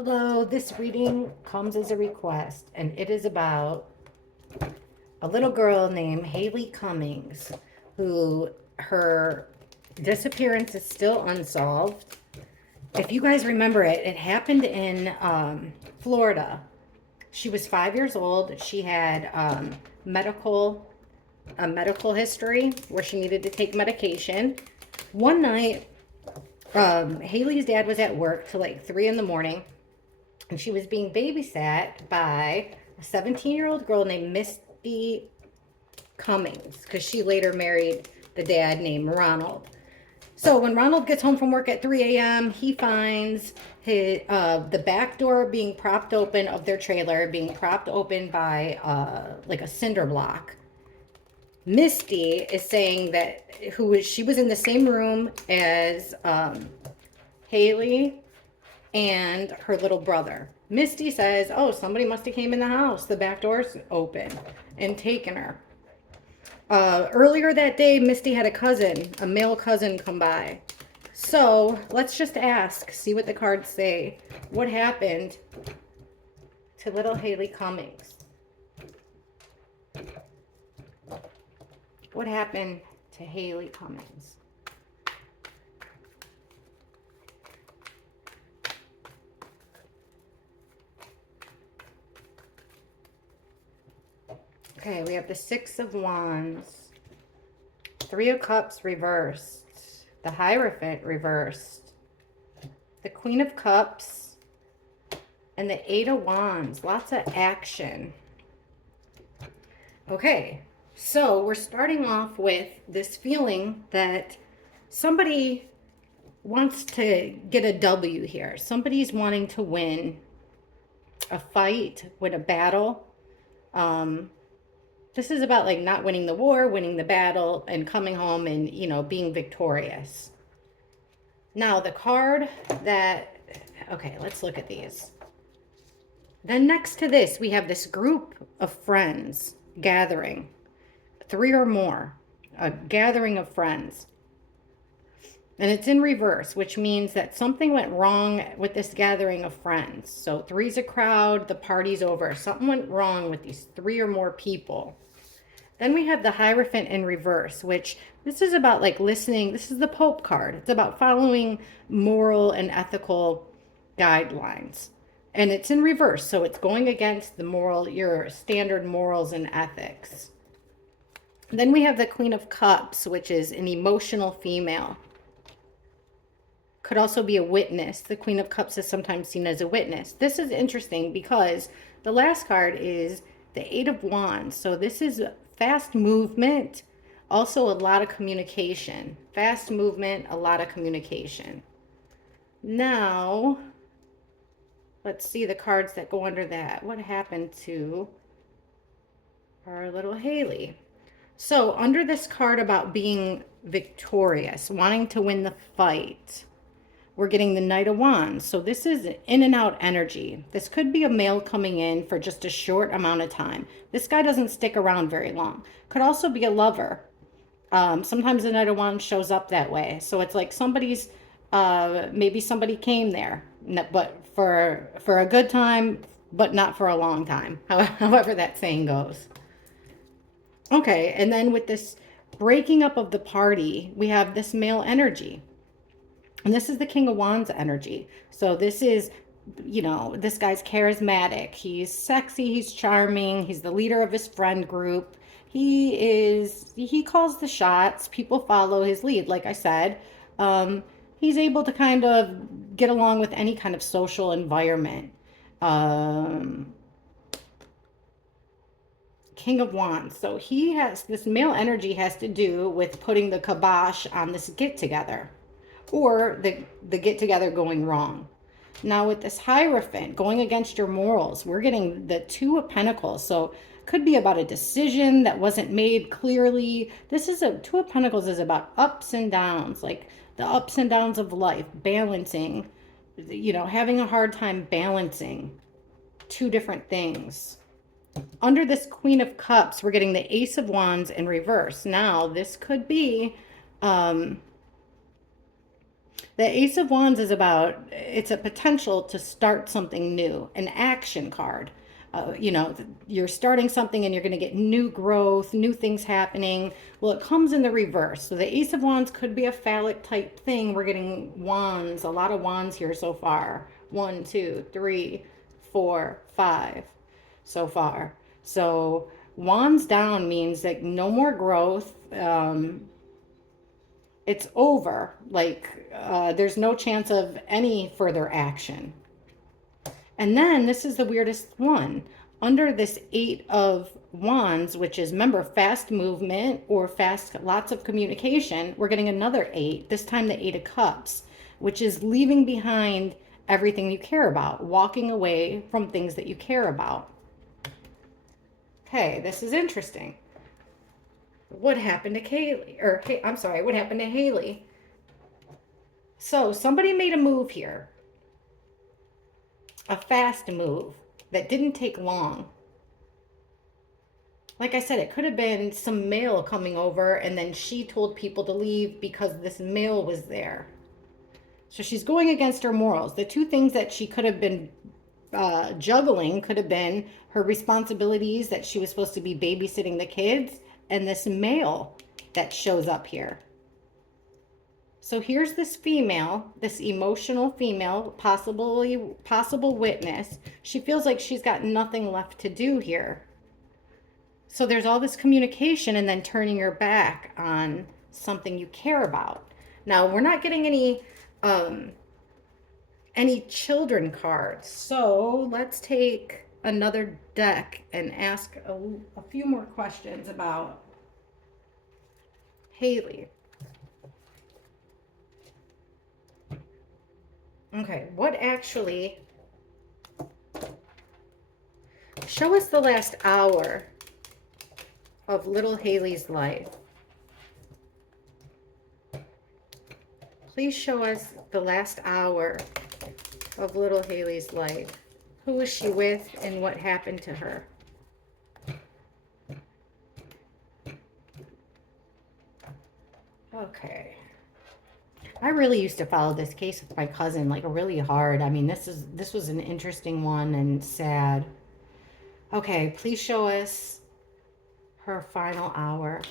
Hello, this reading comes as a request, and it is about a little girl named Haleigh Cummings, who her disappearance is still unsolved. If you guys remember it, it happened in Florida. She was 5 years old. She had a medical history where she needed to take medication. One night, Haleigh's dad was at work till like 3 in the morning, and she was being babysat by a 17-year-old girl named Misty Cummings because she later married the dad named Ronald. So when Ronald gets home from work at 3 a.m., he finds the back door being propped open of their trailer, being propped open by like a cinder block. Misty is saying that she was in the same room as Haleigh and her little brother. Misty says, "Oh, somebody must have came in the house. The back door's open," and taken her. Earlier that day, Misty had a male cousin, come by. So let's just ask, see what the cards say. What happened to little Haleigh Cummings? What happened to Haleigh Cummings? Okay, we have the Six of Wands, Three of Cups reversed, the Hierophant reversed, the Queen of Cups, and the Eight of Wands. Lots of action. Okay, so we're starting off with this feeling that somebody wants to get a W here. Somebody's wanting to win a fight, win a battle. This is about like not winning the war, winning the battle, and coming home and, being victorious. Now, the card that, okay, let's look at these. Then next to this, we have this group of friends gathering, 3 or more, a gathering of friends. And it's in reverse, which means that something went wrong with this gathering of friends. So 3's a crowd, the party's over. Something went wrong with these 3 or more people. Then we have the Hierophant in reverse, which this is about like listening. This is the Pope card. It's about following moral and ethical guidelines. And it's in reverse, so it's going against your standard morals and ethics. Then we have the Queen of Cups, which is an emotional female. Could also be a witness. The Queen of Cups is sometimes seen as a witness. This is interesting because the last card is the Eight of Wands. So this is fast movement, also a lot of communication. Fast movement, a lot of communication. Now, let's see the cards that go under that. What happened to our little Haleigh? So under this card about being victorious, wanting to win the fight, we're getting the Knight of Wands. So this is in and out energy. This could be a male coming in for just a short amount of time. This guy doesn't stick around very long. Could also be a lover. Sometimes the Knight of Wands shows up that way. So it's like maybe somebody came there, but for a good time, but not for a long time. However that saying goes. Okay, and then with this breaking up of the party, we have this male energy. And this is the King of Wands energy. So this is, this guy's charismatic. He's sexy. He's charming. He's the leader of his friend group. He calls the shots. People follow his lead. Like I said, he's able to kind of get along with any kind of social environment. King of Wands. So this male energy has to do with putting the kibosh on this get together, or the get together going wrong. Now with this Hierophant going against your morals, we're getting the Two of Pentacles. So could be about a decision that wasn't made clearly. Two of Pentacles is about ups and downs, like the ups and downs of life, balancing, having a hard time balancing two different things. Under this Queen of Cups, we're getting the Ace of Wands in reverse. Now this could be The Ace of Wands is about, it's a potential to start something new, an action card. You're starting something and you're going to get new growth, new things happening. Well, it comes in the reverse. So the Ace of Wands could be a phallic type thing. We're getting wands, a lot of wands here so far. 1, 2, 3, 4, 5 so far. So wands down means like no more growth. It's over. Like, there's no chance of any further action. And then this is the weirdest one. Under this Eight of Wands, which is, remember, fast movement or fast, lots of communication, we're getting another eight, this time the Eight of Cups, which is leaving behind everything you care about, walking away from things that you care about. Okay, this is interesting. What happened to Kaylee? Or, I'm sorry, what happened to Haleigh? So somebody made a move here, a fast move that didn't take long. Like I said, it could have been some mail coming over and then she told people to leave because this mail was there. So she's going against her morals. The two things that she could have been juggling could have been her responsibilities that she was supposed to be babysitting the kids and this mail that shows up here. So here's this female, this emotional female, possible witness. She feels like she's got nothing left to do here. So there's all this communication and then turning your back on something you care about. Now, we're not getting any children cards. So let's take another deck and ask a few more questions about Haleigh. Okay, what actually, show us the last hour of little Haleigh's life. Please show us the last hour of little Haleigh's life. Who was she with and what happened to her? Okay. I really used to follow this case with my cousin, like really hard. I mean, this was an interesting one and sad. Okay, please show us her final hour.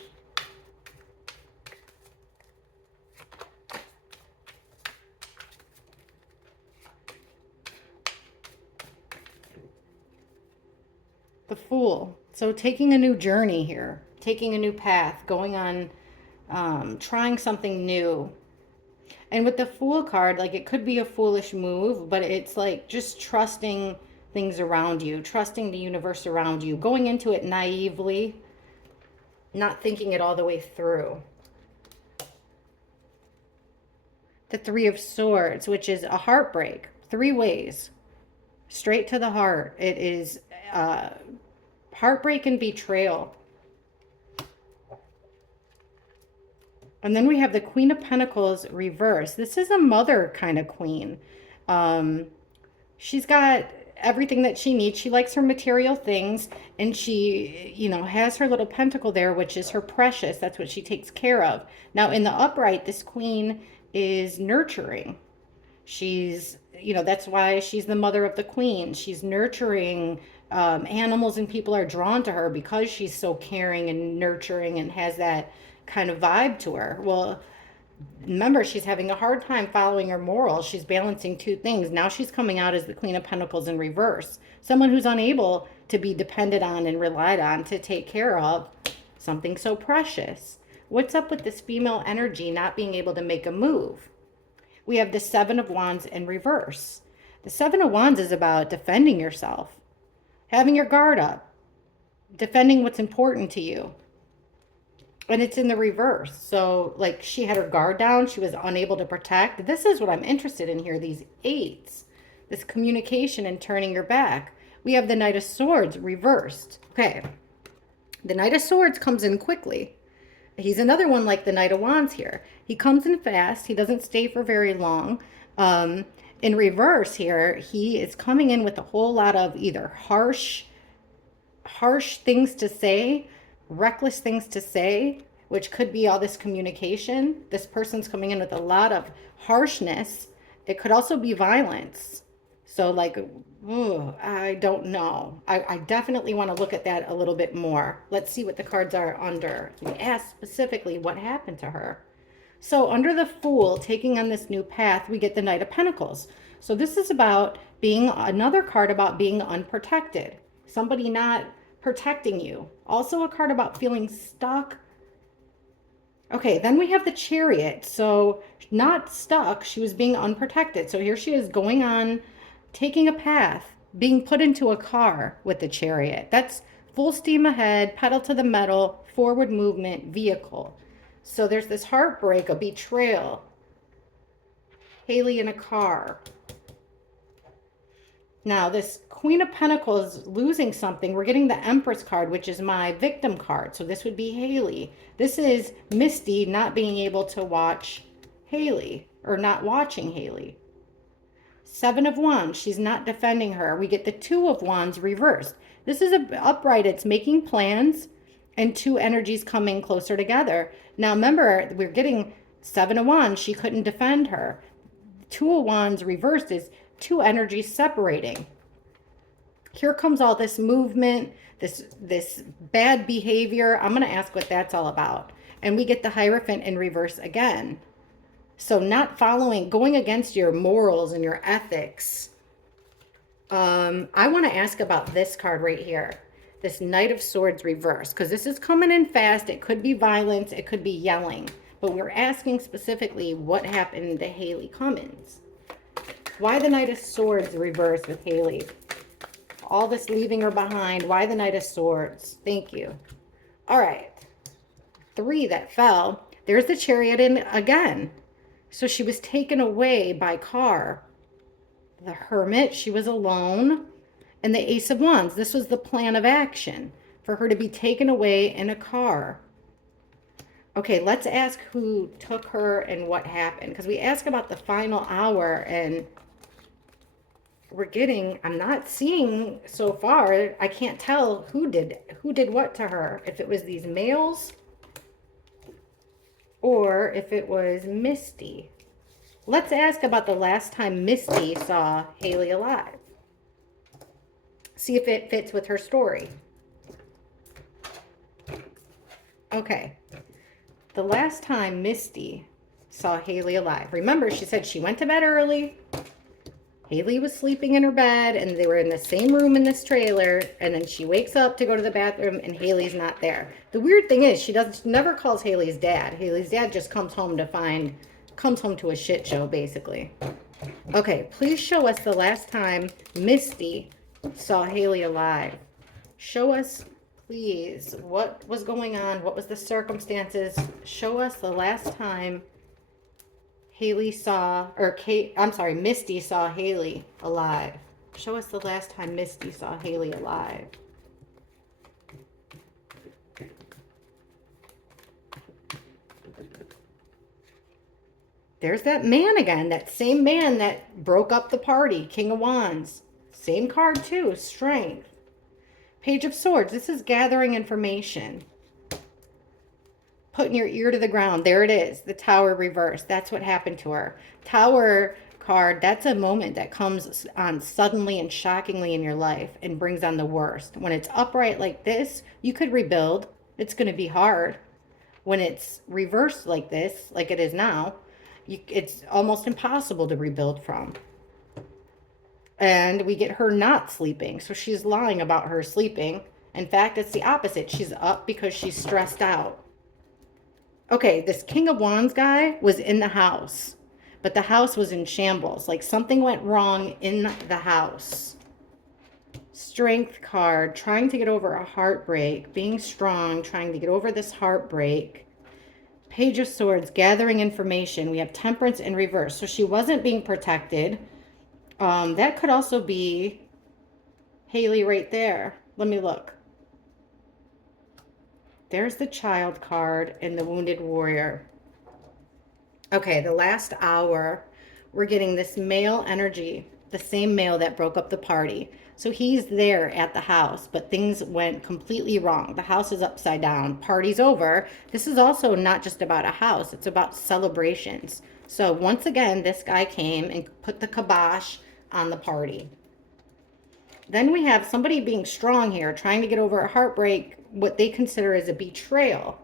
The Fool. So taking a new journey here, taking a new path, going on, trying something new. And with the Fool card, like it could be a foolish move, but it's like just trusting things around you, trusting the universe around you, going into it naively, not thinking it all the way through. The Three of Swords, which is a heartbreak, 3 ways, straight to the heart. It is heartbreak and betrayal. And then we have the Queen of Pentacles reverse. This is a mother kind of queen. She's got everything that she needs. She likes her material things, and she, has her little pentacle there, which is her precious. That's what she takes care of. Now, in the upright, this queen is nurturing. She's, that's why she's the mother of the queen. She's nurturing. Animals and people are drawn to her because she's so caring and nurturing and has that kind of vibe to her. Well, remember, she's having a hard time following her morals. She's balancing two things. Now she's coming out as the Queen of Pentacles in reverse. Someone who's unable to be depended on and relied on to take care of something so precious. What's up with this female energy not being able to make a move? We have the Seven of Wands in reverse. The Seven of Wands is about defending yourself, having your guard up, defending what's important to you. And it's in the reverse. So, like, she had her guard down. She was unable to protect. This is what I'm interested in here, these eights. This communication and turning your back. We have the Knight of Swords reversed. Okay. The Knight of Swords comes in quickly. He's another one like the Knight of Wands here. He comes in fast. He doesn't stay for very long. In reverse here, he is coming in with a whole lot of either harsh things to say, reckless things to say, which could be all this communication. This person's coming in with a lot of harshness. It could also be violence. So, like, ooh, I don't know. I definitely want to look at that a little bit more. Let's see what the cards are under. We asked specifically what happened to her. So, under the Fool, taking on this new path, we get the Knight of Pentacles. So, this is about being another card about being unprotected, somebody not protecting you. Also, a card about feeling stuck. Okay, then we have the Chariot. So, not stuck, she was being unprotected. So, here she is going on, taking a path, being put into a car with the Chariot. That's full steam ahead, pedal to the metal, forward movement, vehicle. So, there's this heartbreak, a betrayal. Haleigh in a car. Now, this Queen of Pentacles losing something. We're getting the Empress card, which is my victim card. So this would be Haleigh. This is Misty not being able to watch Haleigh, or not watching Haleigh. Seven of Wands. She's not defending her. We get the Two of Wands reversed. This is upright. It's making plans, and two energies coming closer together. Now, remember, we're getting Seven of Wands. She couldn't defend her. Two of Wands reversed is two energies separating. Here comes all this movement, this bad behavior. I'm going to ask what that's all about. And we get the Hierophant in reverse again. So not following, going against your morals and your ethics. I want to ask about this card right here. This Knight of Swords reverse, because this is coming in fast. It could be violence. It could be yelling. But we're asking specifically what happened to Haleigh Cummings. Why the Knight of Swords reversed with Haleigh? All this leaving her behind. Why the Knight of Swords? Thank you. All right. 3 that fell. There's the Chariot in again. So she was taken away by car. The Hermit, she was alone. And the Ace of Wands. This was the plan of action for her to be taken away in a car. Okay, let's ask who took her and what happened. Because we ask about the final hour, and we're getting, I'm not seeing so far, I can't tell who did what to her. If it was these males or if it was Misty. Let's ask about the last time Misty saw Haleigh alive. See if it fits with her story. Okay. The last time Misty saw Haleigh alive. Remember, she said she went to bed early. Haleigh was sleeping in her bed, and they were in the same room in this trailer, and then she wakes up to go to the bathroom, and Haleigh's not there. The weird thing is, she never calls Haleigh's dad. Haleigh's dad just comes home to a shit show, basically. Okay, please show us the last time Misty saw Haleigh alive. Show us, please, what was going on, what was the circumstances. Show us the last time Misty saw Haleigh alive. Show us the last time Misty saw Haleigh alive. There's that man again, that same man that broke up the party, King of Wands. Same card too, Strength. Page of Swords, this is gathering information. Putting your ear to the ground. There it is. The Tower reversed. That's what happened to her. Tower card, that's a moment that comes on suddenly and shockingly in your life and brings on the worst. When it's upright like this, you could rebuild. It's going to be hard. When it's reversed like this, like it is now, it's almost impossible to rebuild from. And we get her not sleeping. So she's lying about her sleeping. In fact, it's the opposite. She's up because she's stressed out. Okay, this King of Wands guy was in the house, but the house was in shambles. Like something went wrong in the house. Strength card, trying to get over a heartbreak, being strong, trying to get over this heartbreak. Page of Swords, gathering information. We have Temperance in reverse. So she wasn't being protected. That could also be Haleigh right there. Let me look. There's the Child card and the Wounded Warrior. Okay, the last hour, we're getting this male energy. the same male that broke up the party. So he's there at the house, but things went completely wrong. The house is upside down, party's over. This is also not just about a house, it's about celebrations. So once again, this guy came and put the kibosh on the party. Then we have somebody being strong here, trying to get over a heartbreak, what they consider as a betrayal.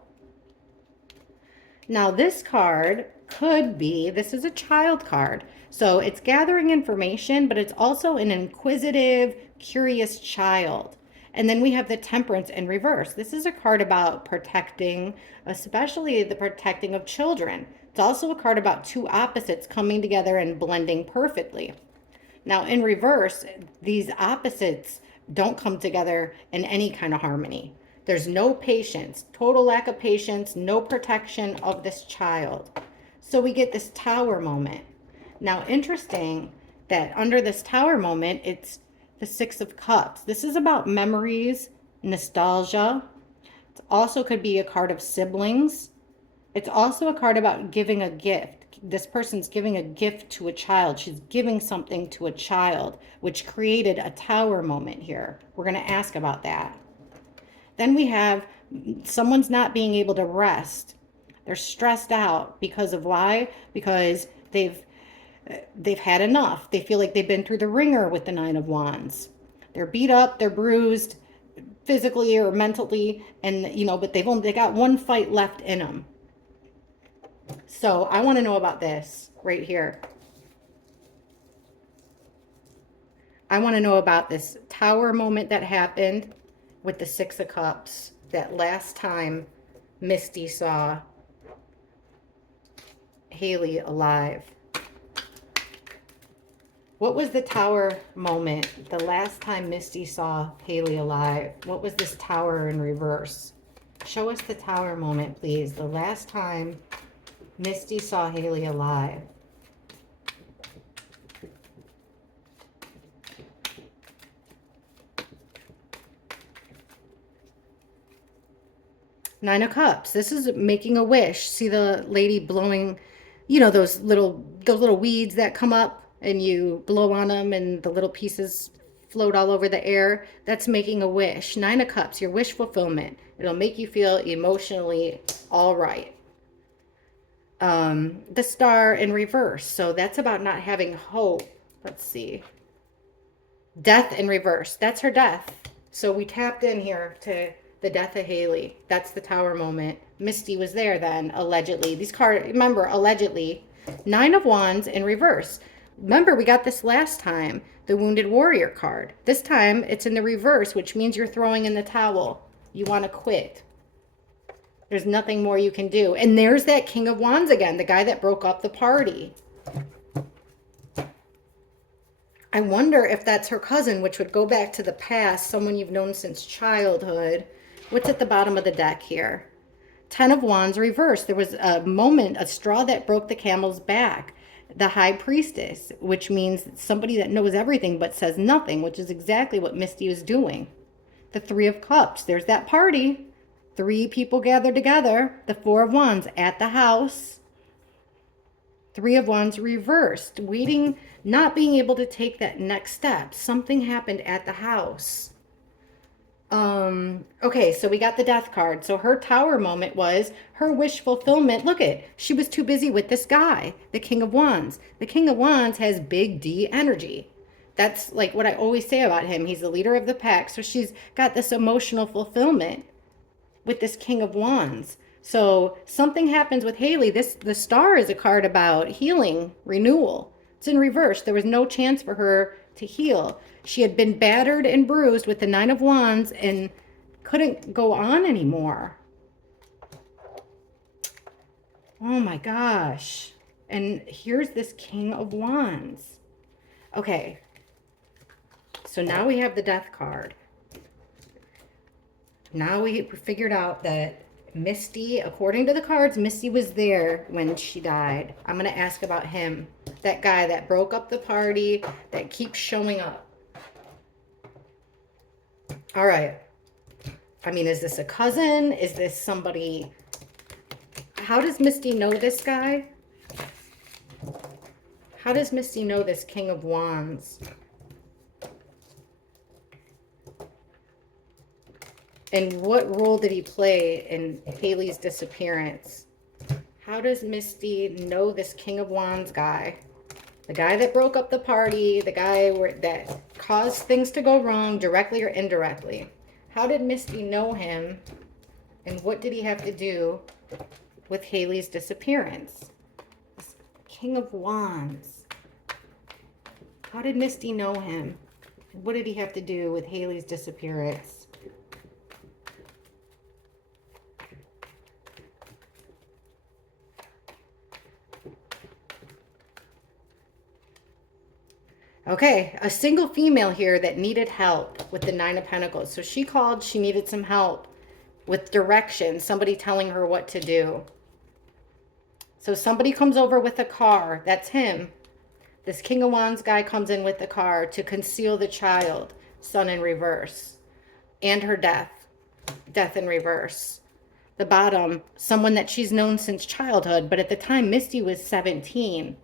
Now this card could be, this is a child card. So it's gathering information, but it's also an inquisitive, curious child. And then we have the Temperance in reverse. This is a card about protecting, especially the protecting of children. It's also a card about two opposites coming together and blending perfectly. Now in reverse, these opposites don't come together in any kind of harmony. There's no patience, total lack of patience, no protection of this child. So we get this Tower moment. Now interesting that under this Tower moment, it's the Six of Cups. This is about memories, nostalgia. It also could be a card of siblings. It's also a card about giving a gift. This person's giving a gift to a child. She's giving something to a child, which created a Tower moment here. We're going to ask about that. Then we have someone's not being able to rest. They're stressed out because of why? Because they've had enough. They feel like they've been through the ringer with the Nine of Wands. They're beat up, they're bruised physically or mentally, and but they got one fight left in them. So I want to know about this right here. I want to know about this Tower moment that happened with the Six of Cups, that last time Misty saw Haleigh alive. What was the Tower moment the last time Misty saw Haleigh alive? What was this Tower in reverse? Show us the Tower moment, please. The last time Misty saw Haleigh alive. Nine of Cups. This is making a wish. See the lady blowing, those little weeds that come up and you blow on them and the little pieces float all over the air. That's making a wish. Nine of Cups, your wish fulfillment. It'll make you feel emotionally all right. The Star in reverse. So that's about not having hope. Let's see. Death in reverse. That's her death. So we tapped in here to the death of Haleigh. That's the Tower moment. Misty was there then, allegedly. These cards, remember, allegedly. Nine of Wands in reverse. Remember, we got this last time, the Wounded Warrior card. This time, it's in the reverse, which means you're throwing in the towel. You want to quit. There's nothing more you can do. And there's that King of Wands again, the guy that broke up the party. I wonder if that's her cousin, which would go back to the past, someone you've known since childhood. What's at the bottom of the deck here? Ten of Wands reversed. There was a moment, a straw that broke the camel's back. The High Priestess, which means somebody that knows everything but says nothing, which is exactly what Misty was doing. The Three of Cups. There's that party. 3 people gathered together. The Four of Wands at the house. Three of Wands reversed. Waiting, not being able to take that next step. Something happened at the house. Okay, so we got the Death card. So her Tower moment was her wish fulfillment. Look at, she was too busy with this guy, the King of Wands. The King of Wands has big D energy. That's like what I always say about him. He's the leader of the pack. So she's got this emotional fulfillment with this King of Wands. So something happens with Haleigh. The Star is a card about healing, renewal. It's in reverse. There was no chance for her to heal. She had been battered and bruised with the Nine of Wands and couldn't go on anymore. Oh my gosh. And here's this King of Wands. Okay. So now we have the Death card. Now we figured out that Misty, according to the cards, Misty was there when she died. I'm going to ask about him. That guy that broke up the party, that keeps showing up. All right. I mean, is this a cousin? Is this somebody? How does Misty know this guy? How does Misty know this King of Wands? And what role did he play in Haleigh's disappearance? How does Misty know this King of Wands guy? The guy that broke up the party, the guy that caused things to go wrong directly or indirectly. How did Misty know him? And what did he have to do with Haleigh's disappearance? This King of Wands. How did Misty know him? What did he have to do with Haleigh's disappearance? Okay, a single female here that needed help with the Nine of Pentacles. So she called, she needed some help with direction, somebody telling her what to do. So somebody comes over with a car, that's him. This King of Wands guy comes in with the car to conceal the child, Sun in reverse, and her death in reverse. The bottom, someone that she's known since childhood, but at the time Misty was 17.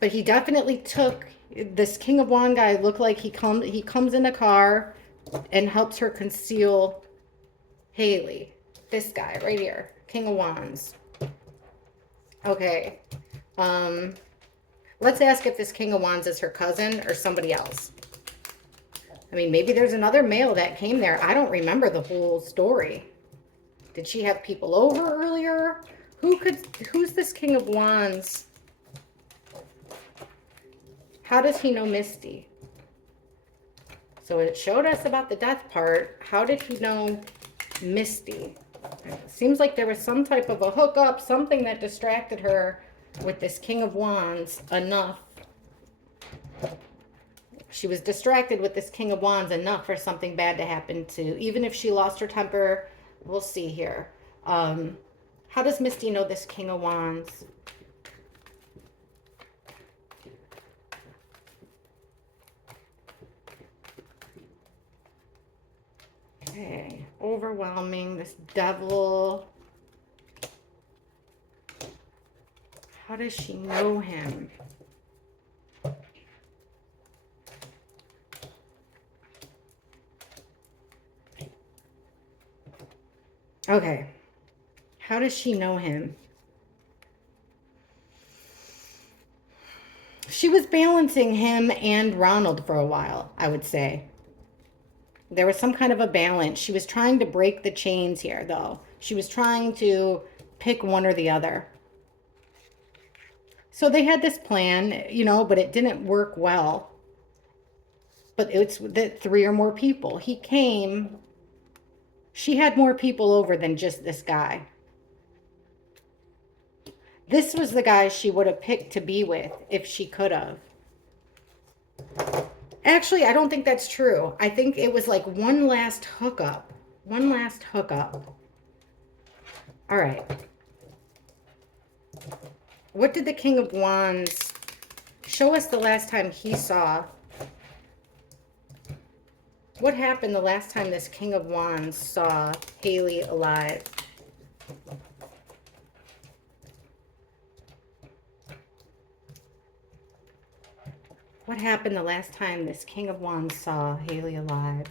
But he definitely took this King of Wands guy. Looked like he comes in a car and helps her conceal Haleigh. This guy right here, King of Wands. Okay, let's ask if this King of Wands is her cousin or somebody else. I mean, maybe there's another male that came there. I don't remember the whole story. Did she have people over earlier? Who's this King of Wands? How does he know Misty? So it showed us about the death part. How did he know Misty? It seems like there was some type of a hookup, something that distracted her with this King of Wands enough. She was distracted with this King of Wands enough for something bad to happen to, even if she lost her temper. We'll see here. How does Misty know this King of Wands? Okay, overwhelming, this devil. How does she know him? Okay, how does she know him? She was balancing him and Ronald for a while, I would say. There was some kind of a balance. She was trying to break the chains here, though. She was trying to pick one or the other. So they had this plan, you know, but it didn't work well. But it's the 3 or more people. He came. She had more people over than just this guy. This was the guy she would have picked to be with if she could have. Actually, I don't think that's true. I think it was like one last hookup. One last hookup. All right. What did the King of Wands show us the last time he saw? What happened the last time this King of Wands saw Haleigh alive? What happened the last time this King of Wands saw Haleigh alive?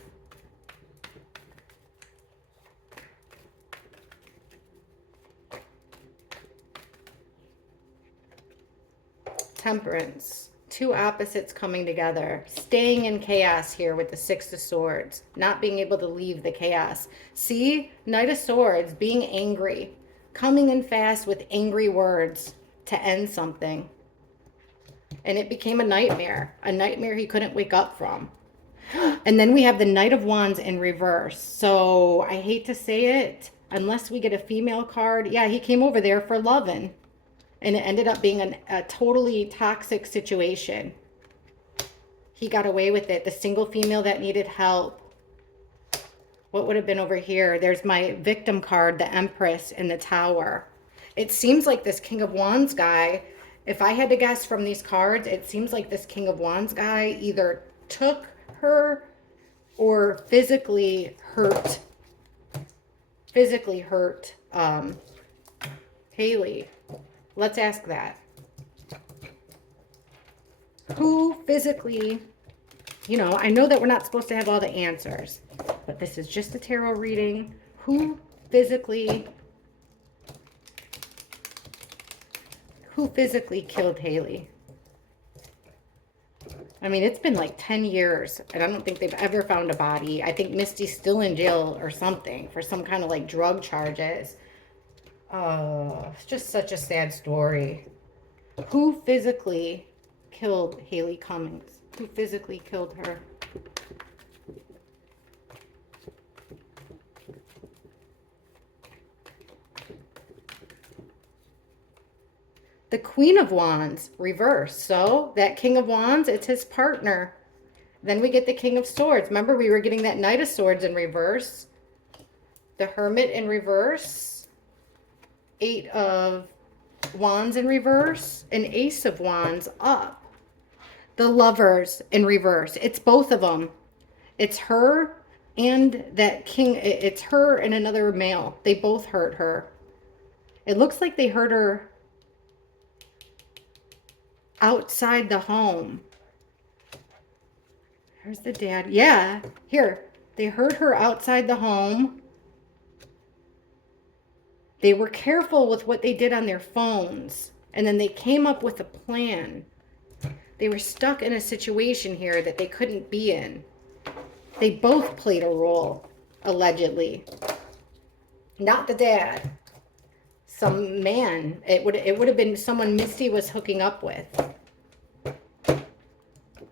Temperance. 2 opposites coming together. Staying in chaos here with the 6 of Swords. Not being able to leave the chaos. See? Knight of Swords. Being angry. Coming in fast with angry words to end something. And it became a nightmare. A nightmare he couldn't wake up from. And then we have the Knight of Wands in reverse. So I hate to say it, unless we get a female card. Yeah, he came over there for loving. And it ended up being a totally toxic situation. He got away with it. The single female that needed help. What would have been over here? There's my victim card, the Empress in the Tower. It seems like this King of Wands guy, if I had to guess from these cards, it seems like this King of Wands guy either took her or physically hurt Haleigh. Let's ask that. Who physically, you know, I know that we're not supposed to have all the answers, but this is just a tarot reading. Who physically killed Haleigh? I mean, it's been like 10 years, and I don't think they've ever found a body. I think Misty's still in jail or something for some kind of like drug charges. It's just such a sad story. Who physically killed Haleigh Cummings? Who physically killed her? The Queen of Wands reversed. So that King of Wands, it's his partner. Then we get the King of Swords. Remember, we were getting that Knight of Swords in reverse. The Hermit in reverse. Eight of Wands in reverse. And Ace of Wands up. The Lovers in reverse. It's both of them. It's her and that king. It's her and another male. They both hurt her. It looks like they hurt her outside the home. Here's the dad. Yeah, here. They hurt her outside the home. They were careful with what they did on their phones. And then they came up with a plan. They were stuck in a situation here that they couldn't be in. They both played a role, allegedly. Not the dad. Some man. It would have been someone Misty was hooking up with.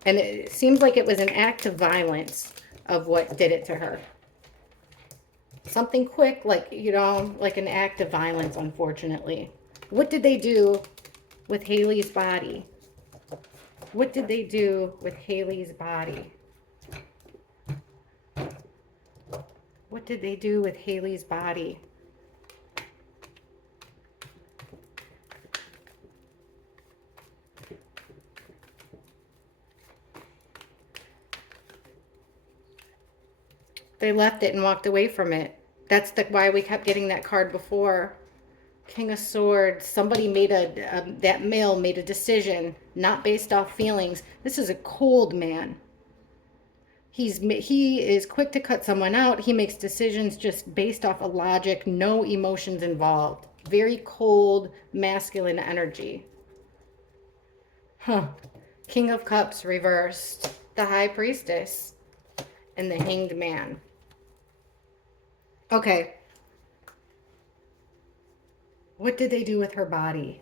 And it seems like it was an act of violence of what did it to her. Something quick, like, you know, like an act of violence, unfortunately. What did they do with Haleigh's body? What did they do with Haleigh's body? What did they do with Haleigh's body? They left it and walked away from it. That's why we kept getting that card before. King of Swords. Somebody made that male made a decision, not based off feelings. This is a cold man. He is quick to cut someone out. He makes decisions just based off of logic, no emotions involved. Very cold, masculine energy. Huh. King of Cups reversed. The High Priestess. And the Hanged Man. Okay. What did they do with her body?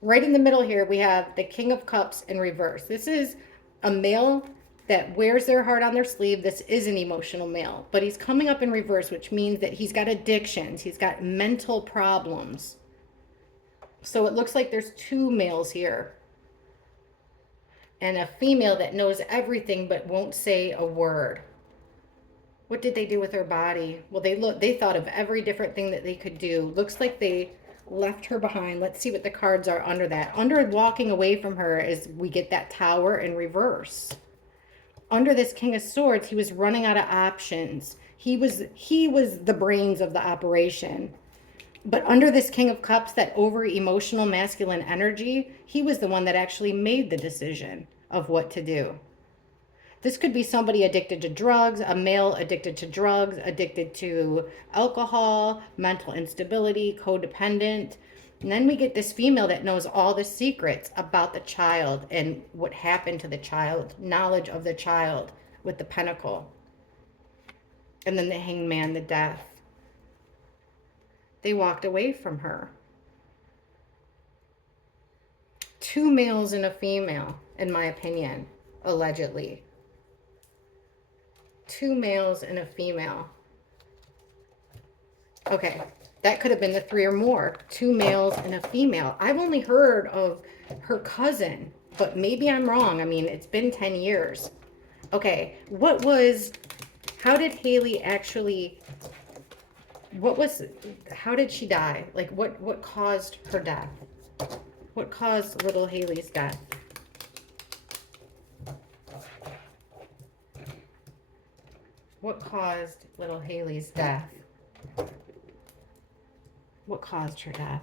Right in the middle here, we have the King of Cups in reverse. This is a male that wears their heart on their sleeve. This is an emotional male, but he's coming up in reverse, which means that he's got addictions. He's got mental problems. So it looks like there's two males here. And a female that knows everything but won't say a word. What did they do with her body? Well, they thought of every different thing that they could do. Looks like they left her behind. Let's see what the cards are under that. Under walking away from her is we get that Tower in reverse. Under this King of Swords, he was running out of options. He was the brains of the operation. But under this King of Cups, that over emotional masculine energy, he was the one that actually made the decision of what to do. This could be somebody addicted to drugs, a male addicted to drugs, addicted to alcohol, mental instability, codependent. And then we get this female that knows all the secrets about the child and what happened to the child, knowledge of the child with the pentacle. And then the Hanged Man, the death. They walked away from her. Two males and a female, in my opinion, allegedly. Two males and a female. Okay, that could have been the three or more. Two males and a female. I've only heard of her cousin, but maybe I'm wrong. I mean, it's been 10 years. Okay, how did Haleigh actually, how did she die? Like, what caused her death? What caused little Haleigh's death? What caused little Haleigh's death? What caused her death?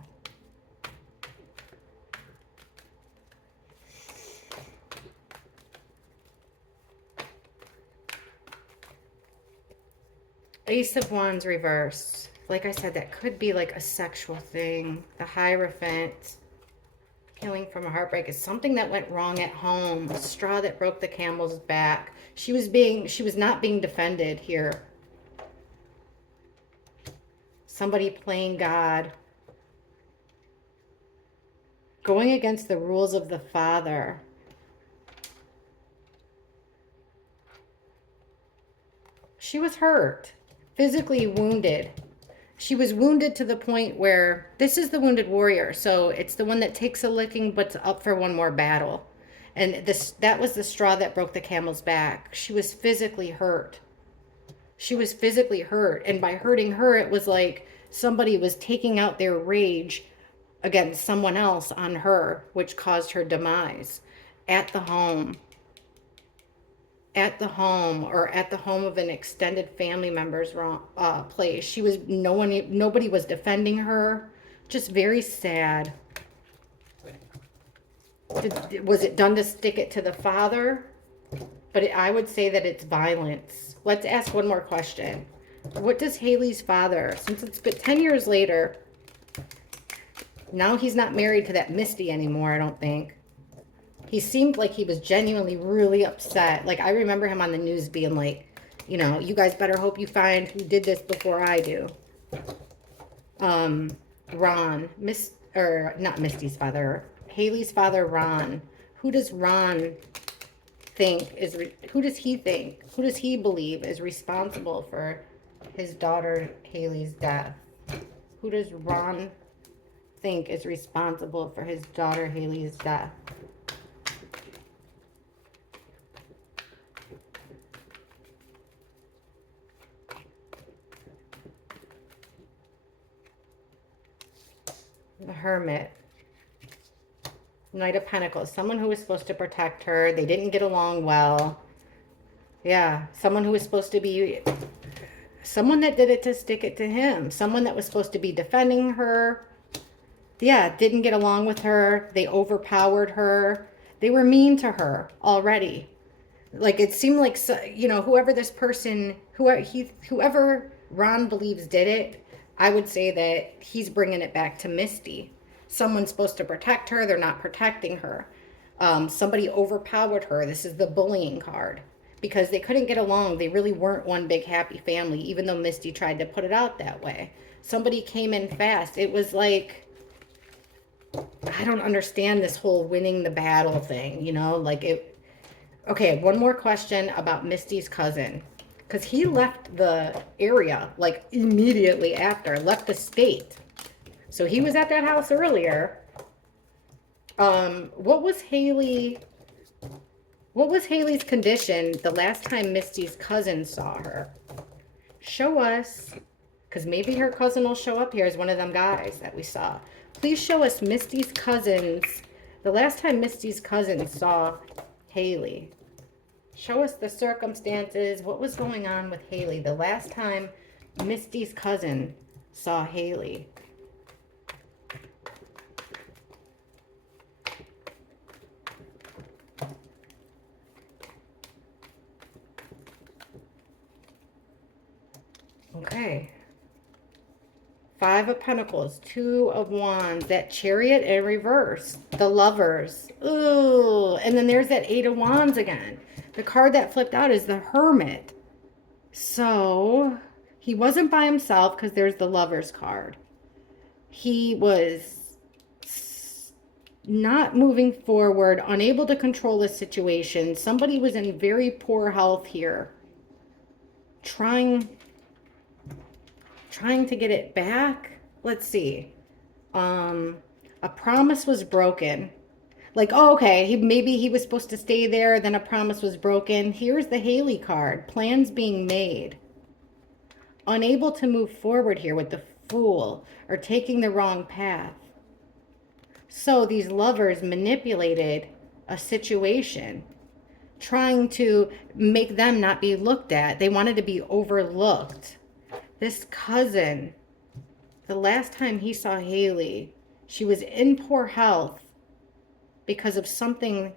Ace of Wands reversed. Like I said, that could be like a sexual thing. The Hierophant. Healing from a heartbreak is something that went wrong at home. A straw that broke the camel's back. She was not being defended here. Somebody playing God. Going against the rules of the father. She was hurt. Physically wounded. She was wounded to the point where this is the wounded warrior. So it's the one that takes a licking but's up for one more battle. And that was the straw that broke the camel's back. She was physically hurt. She was physically hurt. And by hurting her, it was like somebody was taking out their rage against someone else on her, which caused her demise at the home. At the home, or at the home of an extended family member's place. She was, nobody was defending her. Just very sad. Was it done to stick it to the father? But I would say that it's violence. Let's ask one more question. What does Haleigh's father, since it's been 10 years later, now he's not married to that Misty anymore, I don't think. He seemed like he was genuinely really upset. Like, I remember him on the news being like, you know, you guys better hope you find who did this before I do. Ron, not Misty's father, Haleigh's father, Ron. Who does Ron think is, who does he believe is responsible for his daughter Haleigh's death? Who does Ron think is responsible for his daughter Haleigh's death? The Hermit. Knight of Pentacles. Someone who was supposed to protect her. They didn't get along well. Yeah. Someone who was supposed to be... Someone that did it to stick it to him. Someone that was supposed to be defending her. Yeah. Didn't get along with her. They overpowered her. They were mean to her already. Like, it seemed like, you know, whoever this person... Whoever Ron believes did it, I would say that he's bringing it back to Misty. Someone's supposed to protect her. They're not protecting her. Somebody overpowered her. This is the bullying card. Because they couldn't get along. They really weren't one big happy family, even though Misty tried to put it out that way. Somebody came in fast. It was like, I don't understand this whole winning the battle thing, you know? Like, it... Okay, one more question about Misty's cousin. Because he left the area, like, immediately after. Left the state. So he was at that house earlier. What was Haleigh's condition the last time Misty's cousin saw her? Show us. Because maybe her cousin will show up here as one of them guys that we saw. Please show us Misty's cousins. The last time Misty's cousin saw Haleigh. Show us the circumstances. What was going on with Haleigh the last time Misty's cousin saw Haleigh? Okay. 5 of Pentacles, 2 of Wands, that Chariot in reverse, the Lovers. Ooh, and then there's that 8 of Wands again. The card that flipped out is the Hermit. So, he wasn't by himself because there's the Lovers card. He was not moving forward, unable to control the situation. Somebody was in very poor health here. Trying to get it back. Let's see. A promise was broken. Like, oh, okay, maybe he was supposed to stay there, then a promise was broken. Here's the Haleigh card. Plans being made. Unable to move forward here with the Fool, or taking the wrong path. So these lovers manipulated a situation, trying to make them not be looked at. They wanted to be overlooked. This cousin, the last time he saw Haleigh, she was in poor health because of something,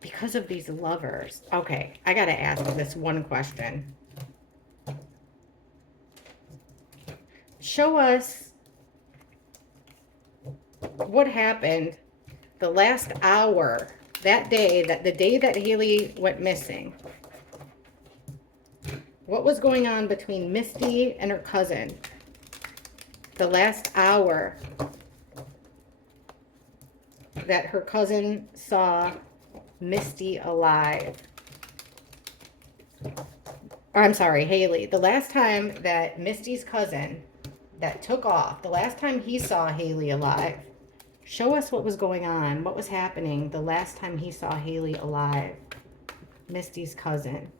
because of these lovers. Okay, I gotta ask this one question. Show us what happened the last hour, that day, the day that Haleigh went missing. What was going on between Misty and her cousin the last hour that her cousin saw Misty alive? Or I'm sorry, Haleigh. The last time that Misty's cousin that took off, the last time he saw Haleigh alive, show us what was going on, what was happening the last time he saw Haleigh alive, Misty's cousin.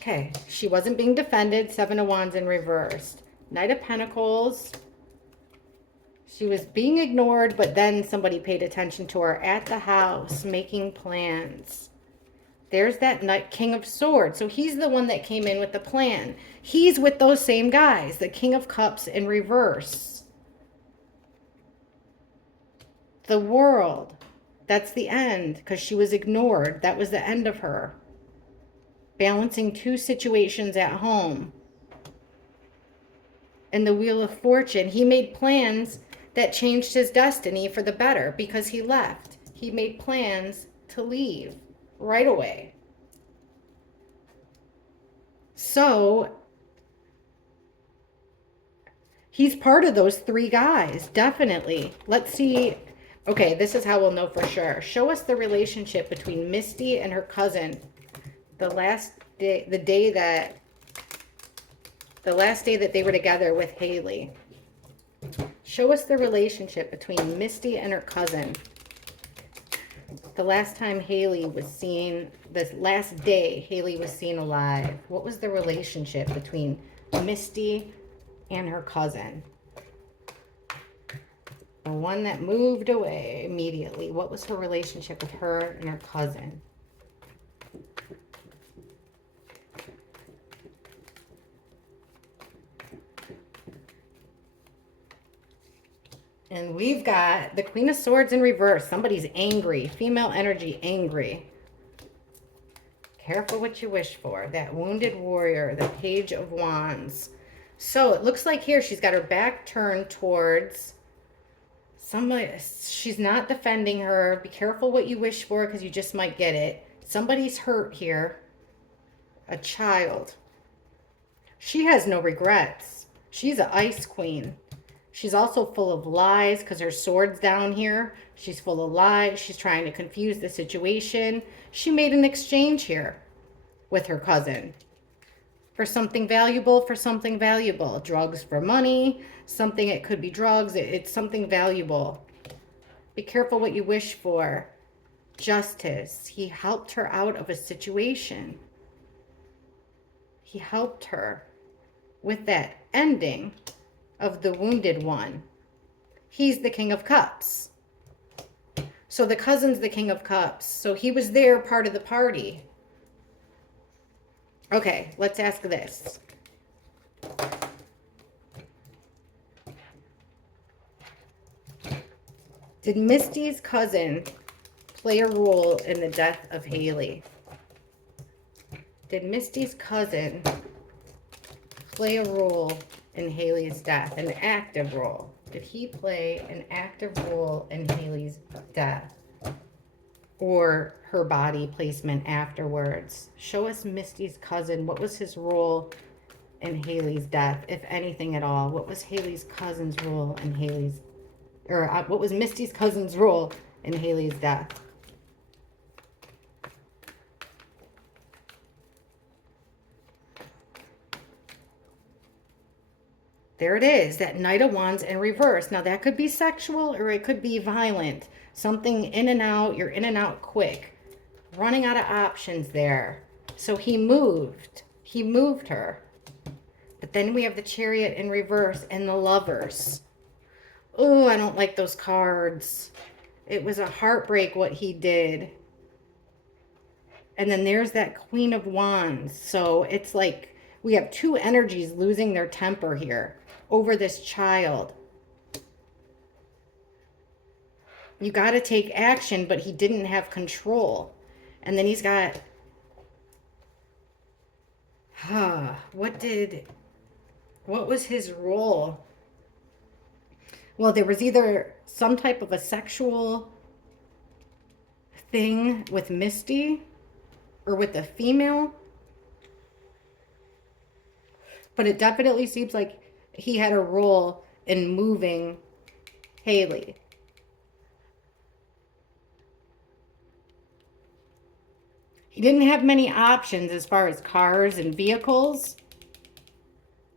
Okay, she wasn't being defended. Seven of Wands in reversed. Knight of Pentacles. She was being ignored, but then somebody paid attention to her at the house, making plans. There's that Knight, King of Swords. So he's the one that came in with the plan. He's with those same guys, the King of Cups in reverse. The World. That's the end, because she was ignored. That was the end of her. Balancing two situations at home. And the Wheel of Fortune. He made plans that changed his destiny for the better because he left. He made plans to leave right away. So he's part of those three guys, definitely. Let's see. Okay, this is how we'll know for sure. Show us the relationship between Misty and her cousin. The last day that they were together with Haleigh. Show us the relationship between Misty and her cousin. The last time Haleigh was seen, this last day Haleigh was seen alive. What was the relationship between Misty and her cousin? The one that moved away immediately. What was her relationship with her and her cousin? And we've got the Queen of Swords in reverse. Somebody's angry. Female energy angry. Careful what you wish for. That Wounded Warrior. The Page of Wands. So it looks like here she's got her back turned towards somebody. She's not defending her. Be careful what you wish for because you just might get it. Somebody's hurt here. A child. She has no regrets. She's an ice queen. She's also full of lies because her sword's down here. She's full of lies. She's trying to confuse the situation. She made an exchange here with her cousin for something valuable, Drugs for money, something, it could be drugs. It's something valuable. Be careful what you wish for. Justice. He helped her out of a situation. He helped her with that ending of the wounded one. He's the King of Cups. So the cousin's the King of Cups. So he was there, part of the party. Okay, let's ask this. Did Misty's cousin play a role in the death of Haleigh? Did Misty's cousin play a role in Haleigh's death, an active role? Did he play an active role in Haleigh's death or her body placement afterwards? Show us Misty's cousin. What was his role in Haleigh's death, if anything at all? What was Haleigh's cousin's role in Haleigh's, or what was Misty's cousin's role in Haleigh's death? There it is, that Knight of Wands in reverse. Now that could be sexual or it could be violent. Something in and out, you're in and out quick. Running out of options there. So he moved her. But then we have the Chariot in reverse and the Lovers. Oh, I don't like those cards. It was a heartbreak what he did. And then there's that Queen of Wands. So it's like we have two energies losing their temper here over this child. You got to take action, but he didn't have control. And then he's got, what was his role? Well, there was either some type of a sexual thing with Misty or with the female, but it definitely seems like he had a role in moving Haleigh. He didn't have many options as far as cars and vehicles.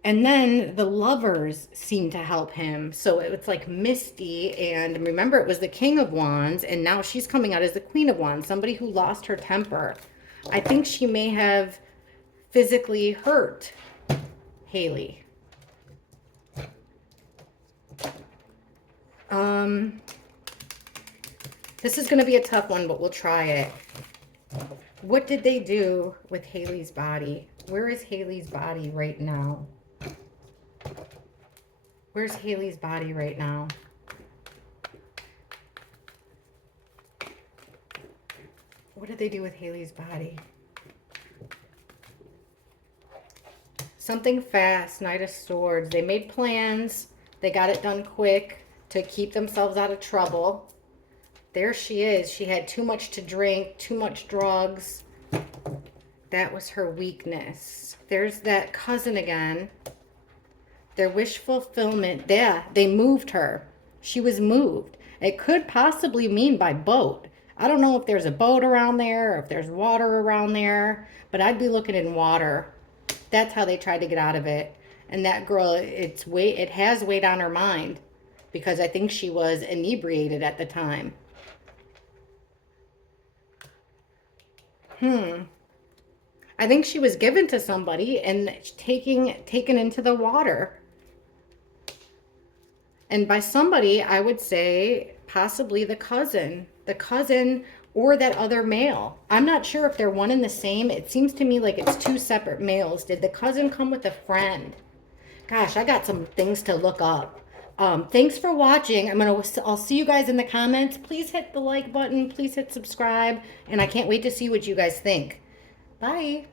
And then the lovers seemed to help him. So it was like Misty, and remember, it was the King of Wands, and now she's coming out as the Queen of Wands, somebody who lost her temper. I think she may have physically hurt Haleigh. This is going to be a tough one, but we'll try it. What did they do with Haleigh's body? Where is Haleigh's body right now? Where's Haleigh's body right now? What did they do with Haleigh's body? Something fast, Knight of Swords. They made plans. They got it done quick to keep themselves out of trouble. There she is. She had too much to drink, too much drugs. That was her weakness. There's that cousin again. Their wish fulfillment. Yeah, they moved her. She was moved. It could possibly mean by boat. I don't know if there's a boat around there or if there's water around there, but I'd be looking in water. That's how they tried to get out of it. And that girl, it has weight on her mind because I think she was inebriated at the time. I think she was given to somebody and taken into the water. And by somebody, I would say possibly the cousin or that other male. I'm not sure if they're one and the same. It seems to me like it's two separate males. Did the cousin come with a friend? Gosh, I got some things to look up. Thanks for watching. I'll see you guys in the comments. Please hit the like button. Please hit subscribe. And I can't wait to see what you guys think. Bye.